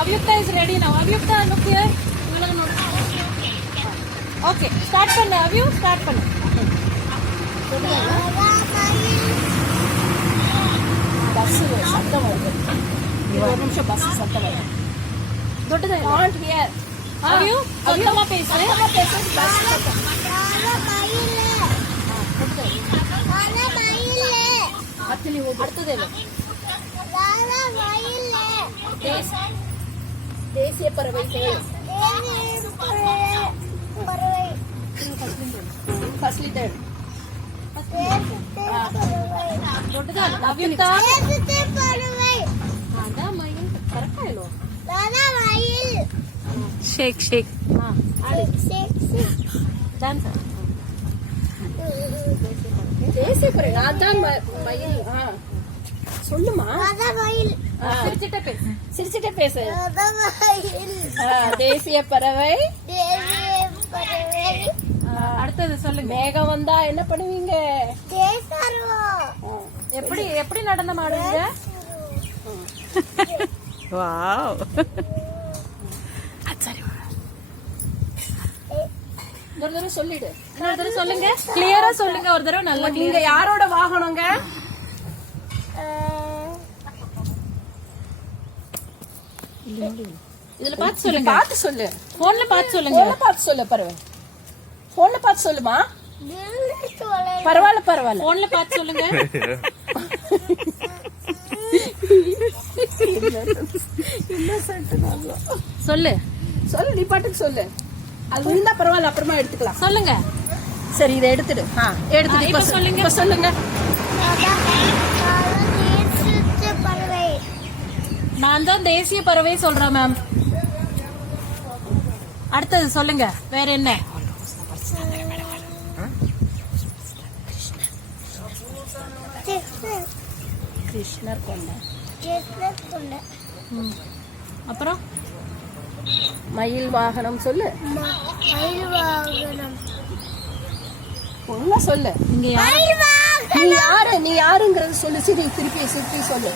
Avyukta is ready now. Avyukta, look here. Okay, start பண்ணு Avyu, start பண்ணு. Bus சத்தம் வருது. ஒரு நிமிஷம் பஸ் சத்தம் வருது. தொட்டதே can't hear. Avyu, சத்தமா பேசு. பஸ் சத்தம். அடுத்தது தேசிய பறவை ஷேக் ஷேக் தேசிய பறவை நான் தான் மயில். சொல்லுமா, சிரிச்சிட்ட பேசு. தேசிய பறவை. அடுத்தது சொல்லுங்க. மேகம் வந்தா என்ன பண்ணுவீங்க? எப்படி எப்படி நடனம் ஆடுவீங்க? வாவ். ஒரு தடவை சொல்லிடு. இன்னொரு தடவை சொல்லுங்க. கிளியரா சொல்லுங்க ஒரு தடவை. நல்லா. நீங்க யாரோட வாகனங்க? இதுல பார்த்து சொல்லுங்க. பார்த்து சொல்லு. போன்ல பார்த்து சொல்லுங்க. போன்ல பார்த்து சொல்லு. பரவாயில்ல, போன்ல பார்த்து சொல்லுமா. பரவாயில்ல பரவாயில்ல, போன்ல பார்த்து சொல்லுங்க. சொல்லு சொல்லு, நீ பாட்டுக்கு சொல்லு. அது இருந்தா பரவாயில்ல, அப்புறமா எடுத்துக்கலாம். சொல்லுங்க. சரி, இதை எடுத்துடு. எடுத்துடு. இப்ப சொல்லுங்க. இப்ப சொல்லுங்க. நான் தான் தேசிய பறவை சொல்றேன் மேம். அடுத்தது சொல்லுங்க. வேற என்ன? கிருஷ்ணர் கொண்ட. அப்புறம் மயில் வாகனம் சொல்லு. ஒண்ணா சொல்லு. நீ யாரு? நீ யாருங்கிறது சொல்லு. சரி, திருப்பி சுற்றி சொல்லு.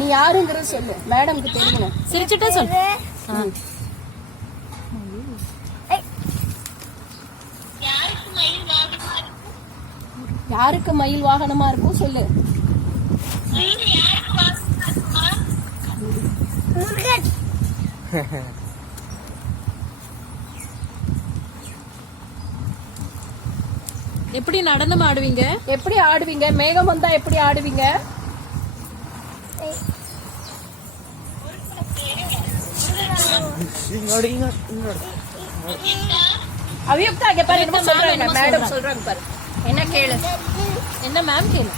நீ யாருங்கிறது சொல்லு. மேடம்க்கு தெரியும். சிரிச்சுட்டே சொல்லு. யாருக்கு மயில் வாகனமா இருக்கும் சொல்லு. எப்படி நடனம் ஆடுவீங்க? எப்படி ஆடுவீங்க? மேகம் வந்தா எப்படி ஆடுவீங்க? அவ்யுக்தா, இங்க பாரு, என்ன சொல்றாங்க மேடம். சொல்றாங்க பாரு. என்ன கேளு. என்ன மேம் கேளு.